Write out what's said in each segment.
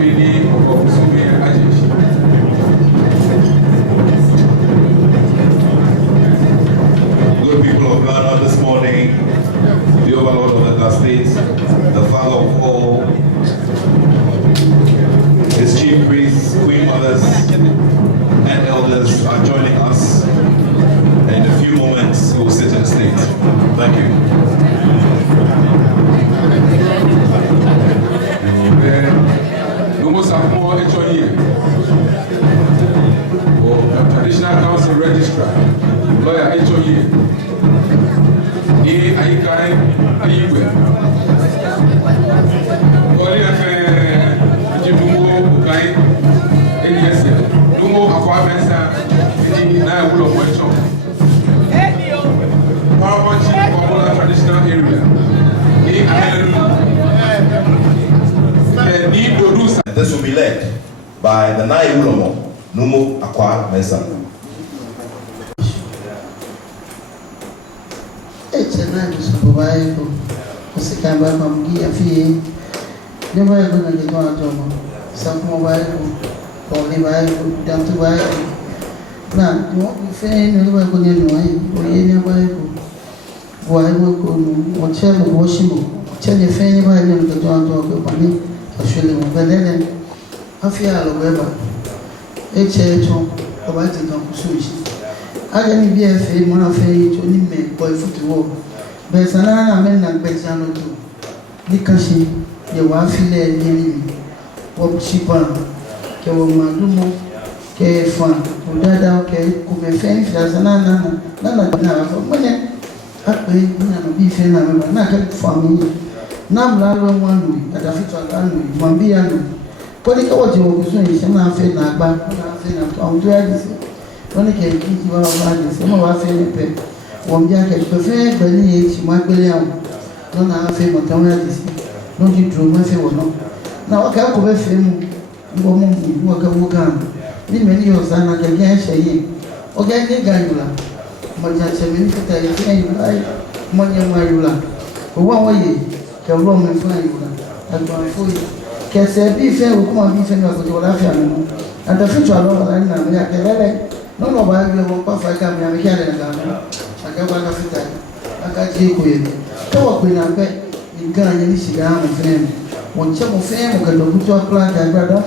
Good people of Ghana, this morning, the overlord of the states, the father of all, his chief priests, queen mothers, and elders are joining us. And in a few moments, we will sit in state. Thank you. Traditional Council Registrar, Lawyer HOE, Aikai, Ayigwe, Jimuwo, Ukai, ADSL, Lumo, Aquamensa, Naya Wool of Wetchon, Power Chief Popular Traditional Area, And this will be led by the Naya Ulomo, Numo Akwa Mensa. Bible, Sikamba Mamgia Fee, never going to go out some more Bible, only Bible, down to Bible. Now, you won't be fair, never going to know, or any Bible. Why will go, whatever washing, tell your fanny Bible to John talk about me, or shilling, but then I feel however, HH, about the sushi. I can be a fair, one of a to me, boy football. Besana men na betano tu dikashi ye wa file ni wo chipa ke wo madumo ke fa odada ke kuma fen fiasana na fo mene akwe na no bi fe na me na ke family na mlalo mwandu atafitwa kanu mwambia no poli ka wote wo kuso ni sema fe na agba na fe na to awuto ya dise woni ke kiji wa wa dise mo wa fe ni pe wọ́n bí akẹ́kọ̀ọ́ fẹ́ pẹ̀lú èyí máa gbélé àwọn lọ́nà afẹ́ mọ̀tàwọn àdìsí lójú dùn mẹ́fẹ́ wọ̀ náà náà wọ́n kẹ́kọ̀ọ́ bẹ́ fẹ́ mu wọ́n mú wọ́n kẹ́kọ̀ọ́ gan ní mẹ́ni yóò sá náà kẹ́kẹ́ ẹ̀ṣẹ̀ yìí ọ̀gá ní gàyùlà mọ̀jà tẹ̀mí ní fẹ́ta yìí fẹ́ yìlá mọ̀nyẹ́ mọ̀ ayùlà owó àwọn yìí kẹ́wọ́ mi fún ayùlà àgbọ̀n fún yìí kẹsẹ̀ bí ìfẹ́ òkú máa bí ìfẹ́ ní ọ̀sẹ̀ tó wọ́n láfíà nínú àtẹ̀fẹ́tọ̀ àlọ́ ọ̀la ní àmì àkẹ́lẹ́lẹ́ lọ́nà ọ̀bá ẹgbẹ́ wọn pàfà ẹ̀ka mi àmì kí àlẹ́ nàgà akaba kafita akaje koyede tawa kwena pe inganye ni shigamu frame wonche mo frame kado kuto plan da grada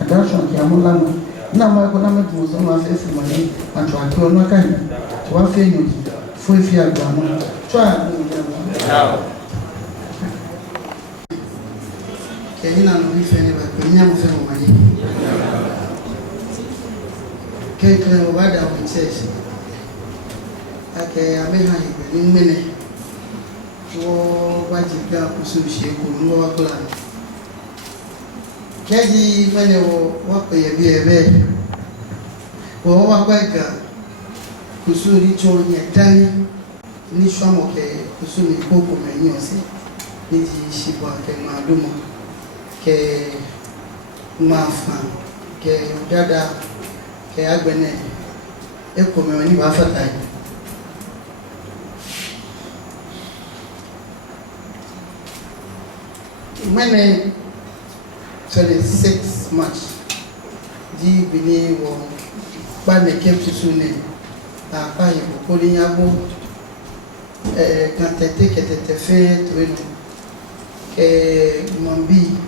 adasho ki amulamu na ma ko na me tu so ma fe fu mani atwa ko no kan to wa fe nyu fu fi agba mo twa kenina no bi fe ne ba ko nya mo fe mo mani ke ko wa da mo church ake ameha ni mene wo wajiga kusushi ko no wakla keji mene wo wape bi ebe wo wakwaga kusuri chonya tani ni shwamo ke kusuri koko menyosi ni shibwa ke madumo ke mafa ke dada ke agbene ekome ni ba fatai Mene 26 March di bini wo ba me kem susune apa yi ko ni yabo kan tete fe to ke mambi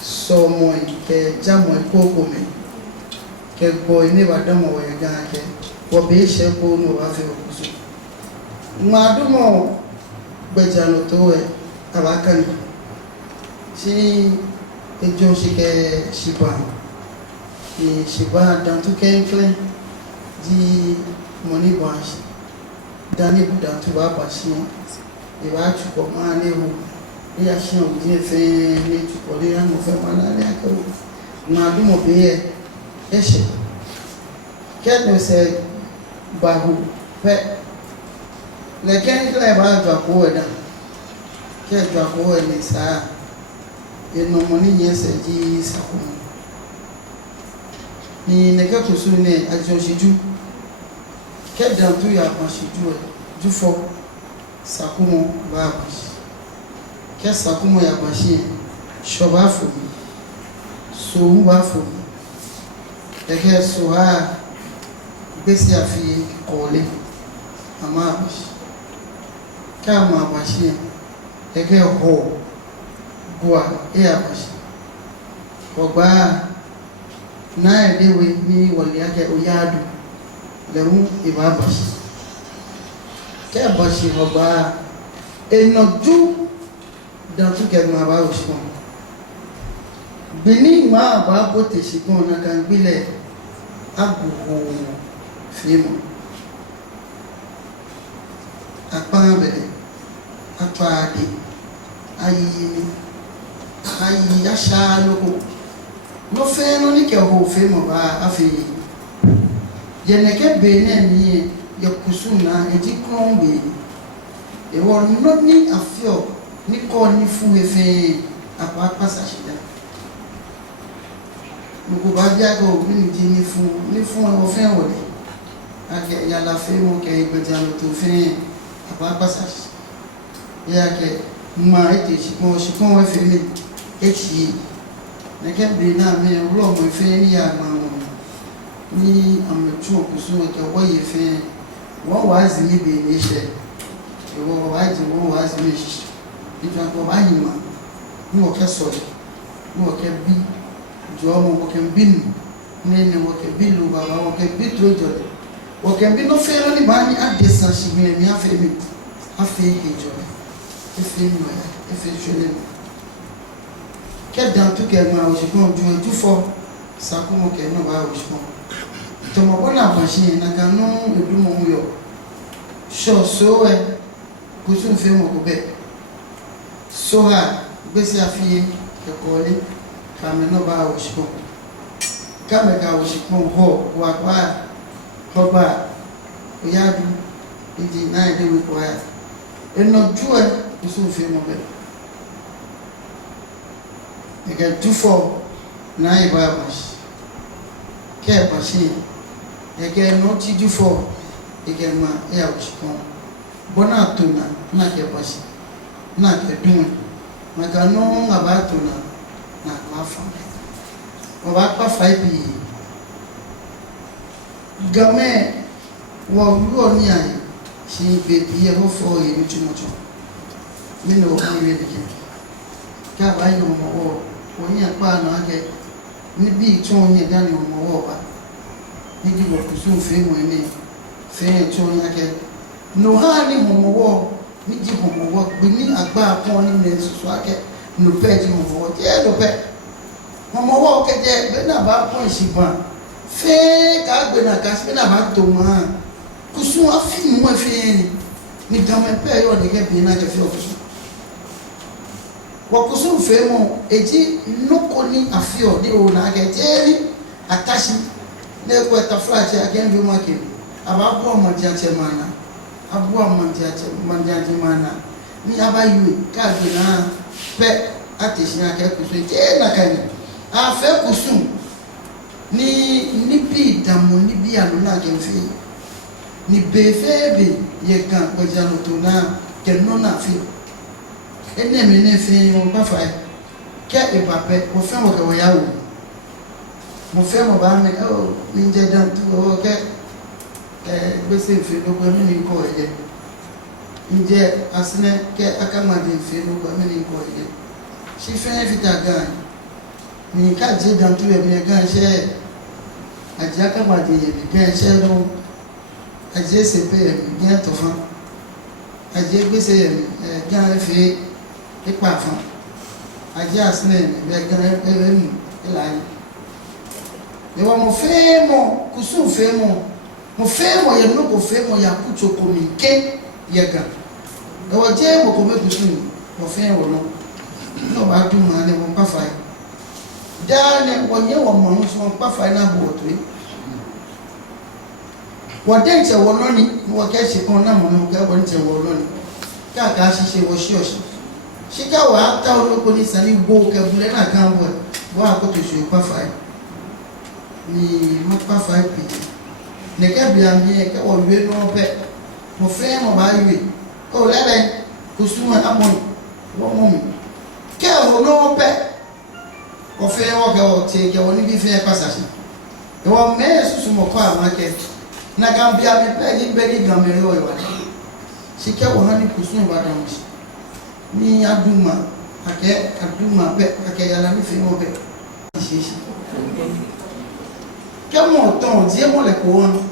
so mo ke jamo ko ko me ke bo ni ba damo wo ga ke wo be she ko no wa fe ko su ma do mo gbejano to e abakan si ejo shike shiba ni shiba dan to kenkle di money branch dani dan to ba pashi e ba chu ko ma le hu ya shi o di fe ni chu ko le an mo fe ma la le ko na du mo be e she ke no se ba hu pe le kenkle ba jo ko da ke jo ko ni sa eno moni nyese ji sakumo ni nega kusu ne ajoshiju kedam tu ya kwashiju jufo sakumo ba ke sakumo ya kwashi shobafu so wafo eke so ha besi afi kole ama kama bashi eke ho boa abashi ogba na edewe ni wole ake oyadu lewu ibabashi ke bashi ogba enoju dan tu ke ma ba oṣùpọ̀ bini ma ba bo te ṣùgbọ́n na kan gbile agugo fimo apa bele apa de ayi asha loko no fe no ni ke ho fimo ba afi yeneke be na ni ye kusuna eti kron be e won no ni afio ni ko ni fu efe apa pasashida nuko ba bia go ni ji ni fu o fe wole ake ya la fe mo ke gbejalo to fe apa pasash ya ke ma ete shikon efe ni echi na ke be na me lo mo efe ni ya ma mo ni ametu okusu ke wo ye fe wo wa zi ni be ni se wo wa ji wo wa zi ni se ìjọ àpọ̀ báyìí mà ní ọ̀kẹ́ sọ̀rọ̀ ní ọ̀kẹ́ bí jọ ọmọ ọ̀kẹ́ bí nù ní ẹni ọ̀kẹ́ bí lù bàbá ọ̀kẹ́ bí tó jọlẹ̀ ọ̀kẹ́ bí ló fẹ́ lọ́nà ìbá ní àdèsàn ṣìgbìn ẹ̀mí afẹ́ mi afẹ́ ìjọ ẹfẹ́ nù ẹ̀ ẹfẹ́ ìṣẹ̀lẹ̀ mi kẹ́dàn tó kẹ́ máa òṣùpọ̀ ju ojú fọ́ sàkúmọ̀kẹ́ náà bá òṣùpọ̀ tọmọ̀bọ́n náà bàṣẹ yẹn nàgà nù ẹ̀dùnmọ̀ yọ ṣọ̀ṣọ́ ẹ̀ kò sún fẹ́ mọ̀ kó bẹ́ẹ̀ soha gbèsè àfihàn ẹ̀kọ́ ní kàmínà bá òṣìkò kàmẹ́ka òṣìkò họ wàpá ọba òyàdù ìdí náà ìdíwì kọ́ ya ẹnà jú ẹ kùsùn òfin mọ̀ bẹ́ẹ̀ ẹ̀kẹ́ túfọ̀ náà ìbá àbàṣì kẹ́ àbàṣì ẹ̀kẹ́ ẹ̀nà tí júfọ̀ ẹ̀kẹ́ ma ẹ̀ òṣìkò bọ́nà àtònà náà kẹ́ àbàṣì na kedun maka no abato na mafa o ba pa 5 game wo wo ni ai si baby e ho fo e mucho mi no ko ni de ka ba yo mo wo ni apa na ke ni bi tun ni da ni mo wo ba ni di wo kusu fe mo ni fe tun ya ke no ha ni mo wo ni ji Homowo gbe ni agba kan ni me susu ake no pe ji Homowo je lo pe Homowo ke je be na ba pon isiban fe ka gbe na ka se na ba to ma kusun afi mo fe ni game pe yo ni ke bi na ke fi okusun wa kusun fe mo eji noko ni afi o de o na ke je ni atashi ne ko ta flash ake nbi mo ke aba bo mo ja che mana abuwa manjaji mana ni abayu ka gina pe atishina ke kusun je na kani a fe kusun ni bi damu ni bi anu na ke fi ni be fe be ye kan ko janu to na ke no na fi ene mi ne fi mo ba fa ke e ba pe mo fe mo ke wo yawo mo fe mo ba mi o mi je dan tu o ke gbèsè ìfẹ́lógún ẹ̀mí ní nǹkan ẹ̀yẹ ǹjẹ́ asínẹ́ kẹ́ akámadé ìfẹ́lógún ẹ̀mí ní nǹkan ẹ̀yẹ ṣí fẹ́ẹ́ fìtà gan ní káàdì ìdántú ẹ̀mí ẹ̀gá ẹ̀ṣẹ́ àjẹ́ akámadé ẹ̀mí gán ẹ̀ṣẹ́ ló àjẹ́ ìsèpé ẹ̀mí gán ẹ̀tọ̀fán àjẹ́ gbèsè ẹ̀mí gán ẹ̀fẹ́ ipa fún àjẹ́ asínẹ́ ẹ̀mí gán ẹ̀mí ìlànà ìwọ mo fẹ́ mọ̀ kùsùn fẹ́ mọ̀ mo fẹ́ mọ̀ yẹn ló kò fẹ́ mọ̀ yà kú tsoko mi ké yẹ gan ẹwọ jẹ́ mo kò mẹ́kù sùn mo fẹ́ wọ̀ lọ ní ọba dùn mọ́ ẹ wọ́n pàfà yìí dáa ní wọ́n yẹ wọ́n mọ̀ ọ́n sọ wọ́n pàfà yìí náà bọ̀ wọ̀ tó yìí wọ́n dẹ́ ǹtẹ̀ wọ́n lọ́ni wọ́n kẹ́ ṣe kàn náà mọ̀ náà kẹ́ wọ́n ǹtẹ̀ wọ́n lọ́ni káàkiri àṣìṣe wọ́n ṣí ọ̀ṣì ṣíkà wà á tá olóko ní sani gbó kẹ́bùlẹ́ náà kàn wọ̀ wọ́n àkótó ṣe pàfà yìí ní mọ́ pàfà yìí pè é nìkẹ́ bí àmì ẹ̀ kẹ́ wọ́n wé náà pẹ́ mo fẹ́ mọ̀ bá yìí ó lẹ́bẹ̀ kò súnmọ́ àmọ́ wọ́n mọ̀ mi kẹ́ wọ́n náà pẹ́ Ofe oge o take woni bi fe pasasi. E wo me susu mo kwa market. Na gambia me pegi begi gamere o wa. Sike wo hani kusun ba dan shi. Ni aduma ake aduma be ake yala mi fe mo be. Shishi. Kemo ton die mo le ko won.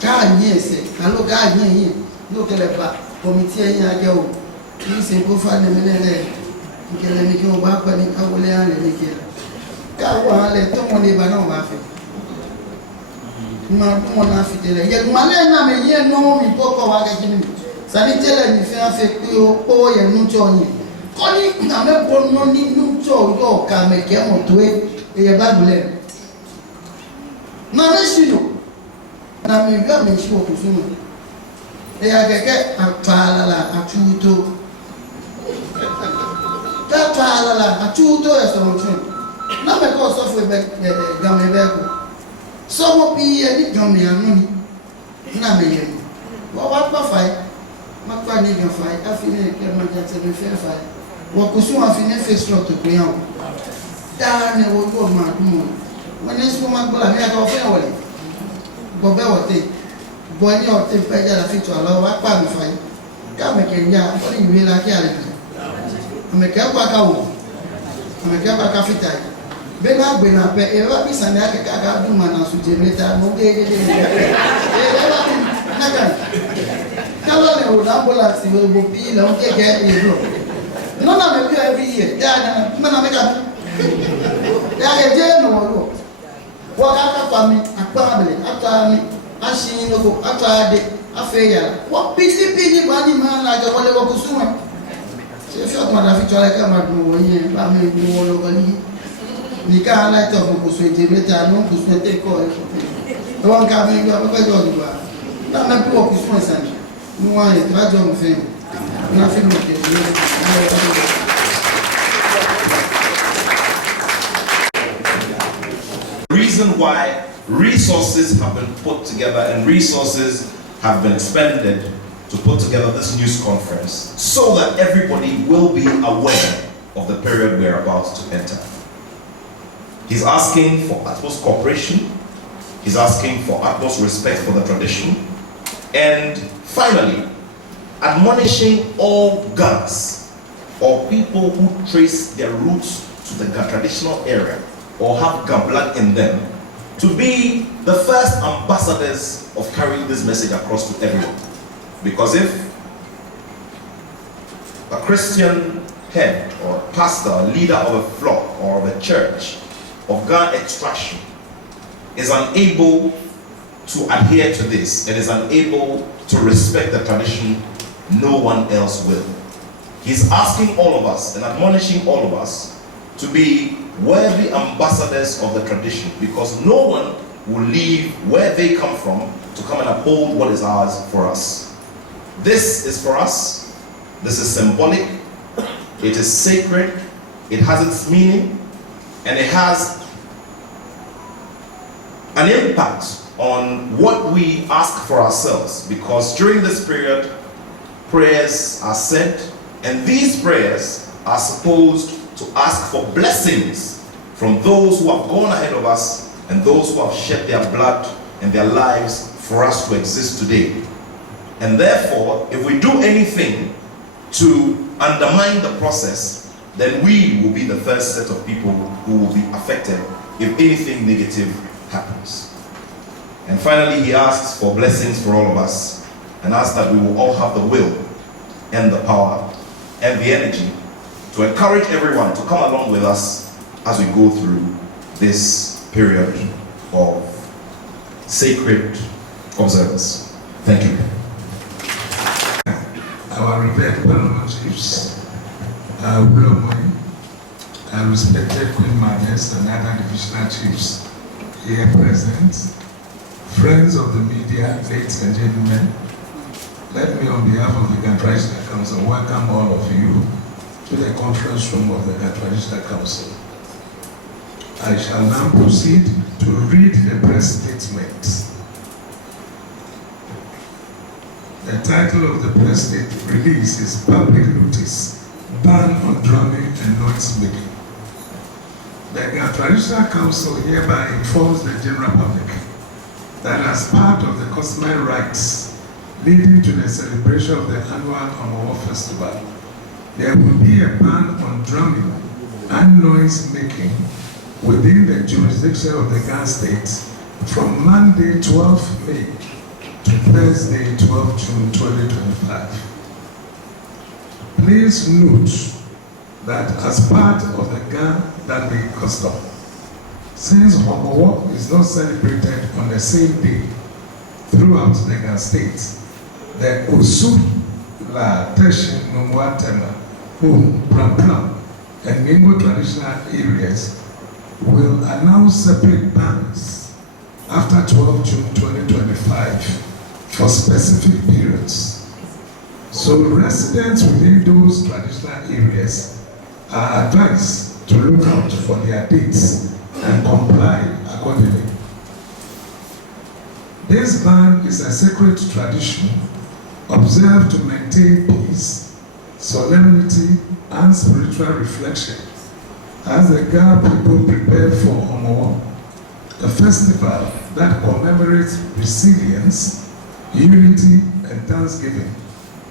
Ka yin ese, alo ka yin lo kele ba committee yin age o. Ni se ko fa ne menele. Nkele mi ki o ba pa ni awole an le ki. Ka wa le to mo le ba na o ba fe. Ma mo na fi tele. Ye ma le na me ye no mi poko wa ga kini. Sani tele mi fi afe pe o ye nu jo yin. Ko ni na me bo no ni nu jo yo ka me ke mo to e ye Bible. Na me shi no. Na me ga me shi o kusumu. E ya keke atala la atuto. Tatala atuto e so ntun. Na me ko so fu be game be ko. So mo bi e ni game anu ni. Na me ye. Wo wa pa fai. Ma pa ni gan fai. Afine ke ma jate me fe fai. Wo kusu afine face lot to kuyan. Da ne wo go ma dum. When is woman go la me ka fe wole. Bo be wote. Bo ni o te pe ja la fi to ala wa pa mi fai. Ka me ke nya o ni wi la ki ale. Me ke kwa ka wo. Me ke kwa ka fitai. Be na gbe na pe e wa bi san ya ke ka ga du ma na su generator mo de. E wa bi na ka. Ka lo le o na ambulance we bo pi la o ke ge e ro. No na me bi every year. Ya na me ka. Ya ke je no wo. Wo ka pa mi apa bele ata mi asin no ko ata de afeya. Wo piti ba ni ma la ga wole wo kusuma. Se fi o ma da fi tole ka ma dun wo yin ba me ni wo lo gani. Ni ka la to ko so ite meta no ku so te ko e. Wo ka me gba ko jo ni ba. Na me ko ku so san. Ni wa e tra jo mo fe. Na fi mo ke ni. Reason why resources have been put together and resources have been expended to put together this news conference so that everybody will be aware of the period we are about to enter. He's asking for utmost cooperation, he's asking for utmost respect for the tradition, and finally, admonishing all Ghans or people who trace their roots to the traditional area or have Ghan blood in them to be the first ambassadors of carrying this message across to everyone. Because if a Christian head or pastor, leader of a flock or of a church of Ghan extraction is unable to adhere to this and is unable to respect the tradition, no one else will. He's asking all of us and admonishing all of us to be worthy ambassadors of the tradition, because no one will leave where they come from to come and uphold what is ours for us. This is for us. This is symbolic. It is sacred. It has its meaning, and it has an impact on what we ask for ourselves, because during this period, prayers are said, and these prayers are supposed to ask for blessings from those who have gone ahead of us and those who have shed their blood and their lives for us to exist today. And therefore, if we do anything to undermine the process, then we will be the first set of people who will be affected if anything negative happens. And finally, he asks for blessings for all of us and asks that we will all have the will and the power and the energy to encourage everyone to come along with us as we go through this period of sacred observance. Thank you. Our revered Parliament chiefs, Homowo, respected Queen Madness and other divisional chiefs here present, friends of the media, ladies and gentlemen, let me on behalf of the Ghan Traditional Council welcome all of you to the conference room of the Ghan Traditional Council. I shall now proceed to read the press statement. The title of the press statement release is Public Notice, Ban on Drumming and Noise Making. The Ghana Traditional Council hereby informs the general public that as part of the customary rites leading to the celebration of the annual Homowo festival, there will be a ban on drumming and noise making within the jurisdiction of the Ghana state from Monday 12 May to Thursday 12 June 2025. Please note that as part of the Ghana Day custom, since Homowo is not celebrated on the same day throughout the Ghana state, the Osu, La Teshin, Numwatema, Pram, and Mingo traditional areas will announce separate bans after 12 June 2025 for specific periods. So residents within those traditional areas are advised to look out for their dates and comply accordingly. This ban is a sacred tradition observed to maintain peace, solemnity, and spiritual reflection as the Ghana people prepare for Homowo, a festival that commemorates resilience, unity, and thanksgiving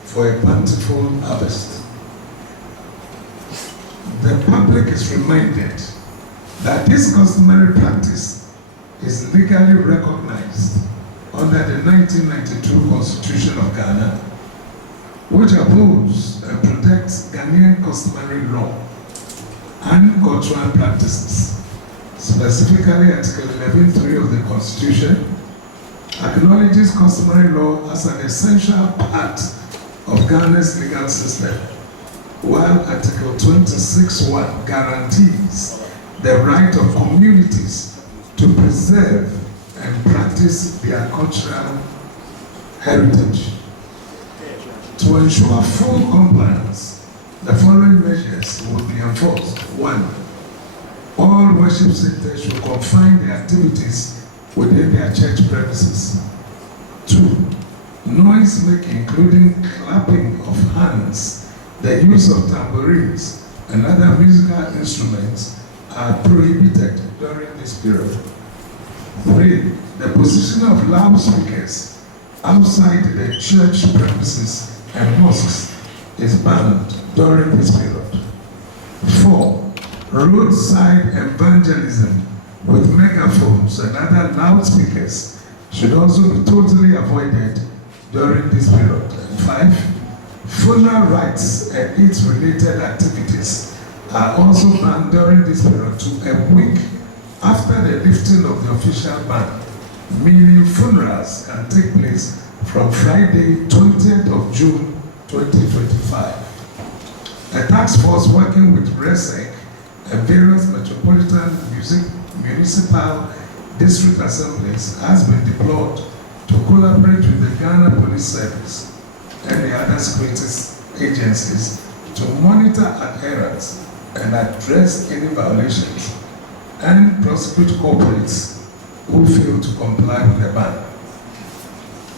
for a bountiful harvest. The public is reminded that this customary practice is legally recognized under the 1992 Constitution of Ghana, which upholds and protects Ghanaian customary law and cultural practices. Specifically, Article 11.3 of the Constitution acknowledges customary law as an essential part of Ghana's legal system, while Article 26.1 guarantees the right of communities to preserve and practice their cultural heritage. To ensure full compliance, the following measures will be enforced. 1. All worship centers should confine their activities within their church premises. 2. Noise making, including clapping of hands, the use of tambourines, and other musical instruments are prohibited during this period. 3. The position of loudspeakers outside the church premises and mosques is banned during this period. 4. Roadside evangelism with megaphones and other loudspeakers should also be totally avoided during this period. And 5. Funeral rites and its related activities are also banned during this period to a week after the lifting of the official ban, meaning funerals can take place from Friday, 20th of June, 2025. A task force working with RESEC and various metropolitan municipal district assemblies has been deployed to collaborate with the Ghana Police Service and the other security agencies to monitor adherence and address any violations and prosecute corporates who fail to comply with the ban.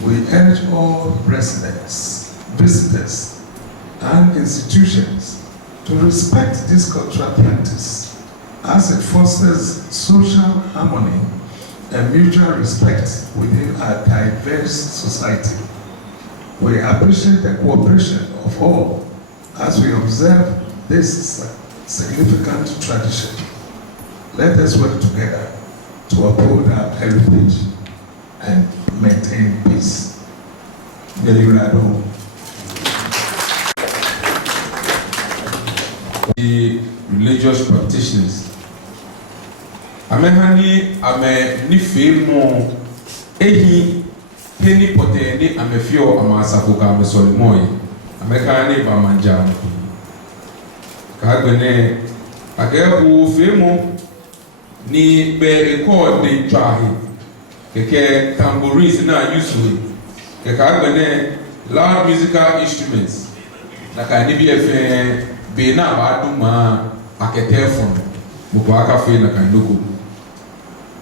We urge all residents, visitors, and institutions to respect this cultural practice as it fosters social harmony and mutual respect within our diverse society. We appreciate the cooperation of all as we observe this significant tradition. Let us work together to uphold our heritage and maintain peace. The religious practitioners. Amehani ame nife mo ehi peni poteni amefio amasafuka amesolimoy amekani ba manja kagbene agebu femo ni be record de twahi keke tambourines na yusu keke agbene loud musical instruments na kani bi efe be na ba duma aketefon buko akafe na kandoku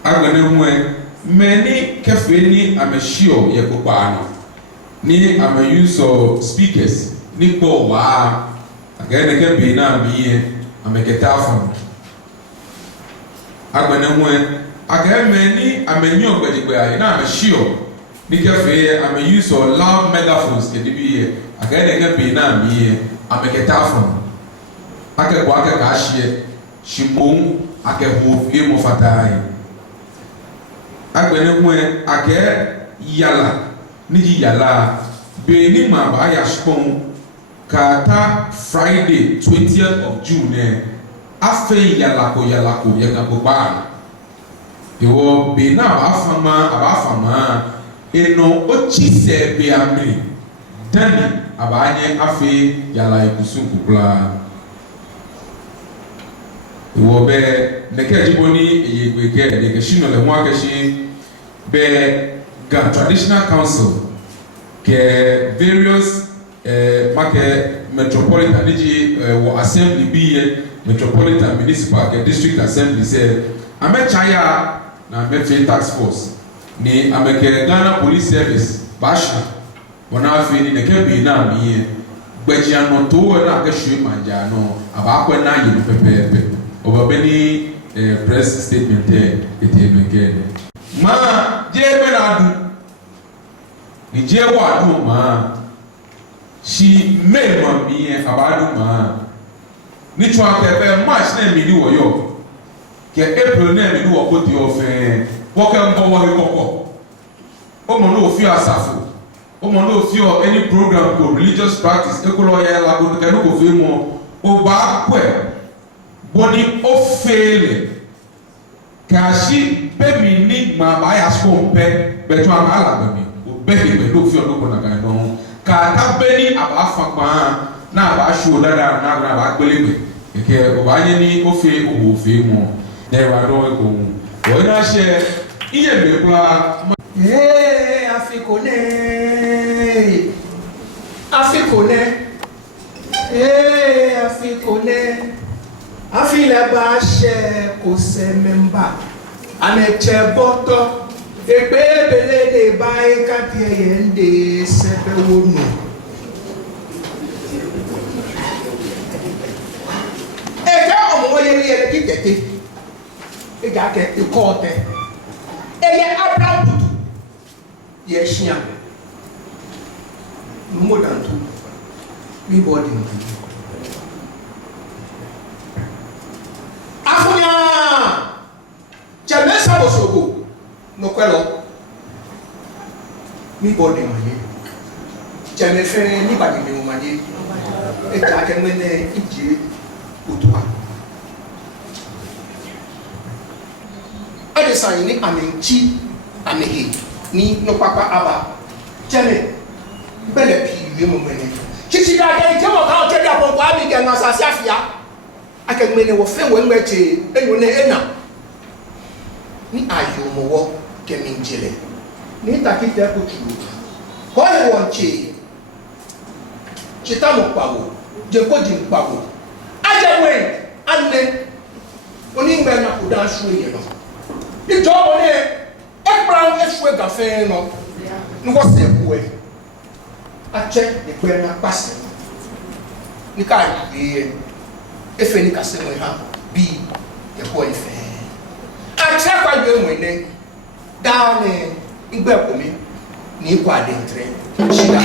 agbene huwe many kefeni ameshio ye kokwana ni ame use of speakers ni po wa agene ke be na biye ameketafon agbene ho aka mani amenyi ogbedegbe a na amehio ni kefe ame use of loud megaphones ke dibi aka ne ke be na mi ameketafon aka kwa aka ka hye shimon aka ho fie mo fatai agbene ho aka yala ni yala be ni ma ba ya spon kata Friday 20th of June afe yalako yega boba yo be na abafama eno ochi se be amri dani abanye afe yala ikusu kupla yo be neke jiboni yegwege de keshino le mwa keshi be ga traditional council ke various make metropolitan digi wo assembly bi metropolitan municipal ke district assembly say amechaya na mefe tax force ni ameke Ghana police service basha wana afi ni neke bi na mi gbejia no to na akehwe manja no abakwa na ye pepepe obabeni press statement etemeke ma je be na adu ni je wa adu ma she made me abadu ma ni twa kebe March na mi ni wo yo ke April na mi ni wo ko ti ofe wo ke nko wo hekoko o mo no fi asafo o mo no fi any program ko religious practice ekolo ya la ko ke no ko fi mo o ba kwe body o fail ka shi baby ni ma ba ya so pe be to ala ba mi o baby be do fi o ko na ga no ka tabeni abafakwa na abashu dada na aba gbelebe ke obanye ni ofe ofe mo na ewado ko o na she iye be kula afikone afile ba she ko se member ameche boto Ekpe bele de bae kati yende sepe wonu. Eka omo yele kitete. Ega ke ikote. Eye Abraham tutu. Ye shia. Mo dan tu. Mi body ntu. Afunya. Jamesa bosogo. No kwelo mi bode manye jame fe ni ba ni mo manye e ta ke mene ije utwa ade san ni amenchi amehe ni no papa aba jame bele pi we mo mene chichi da ke je mo ka o te da po kwa mi ke na sa afia ake mene wo fe wo nweche enyo ne ena ni ayomowo keminjele ni takite kutu hoye wonche chitamo pawo je ko di pawo ajewe anne oni ngbe na kudan su ye no ni jo oni ekbran eswe gafe no ni wo se kuwe ache de kwe na passe ni ka ye efe ni kase mo ha bi e ko ife ache kwa gbe mwene down in Igbe Komi ni kwa de tre shida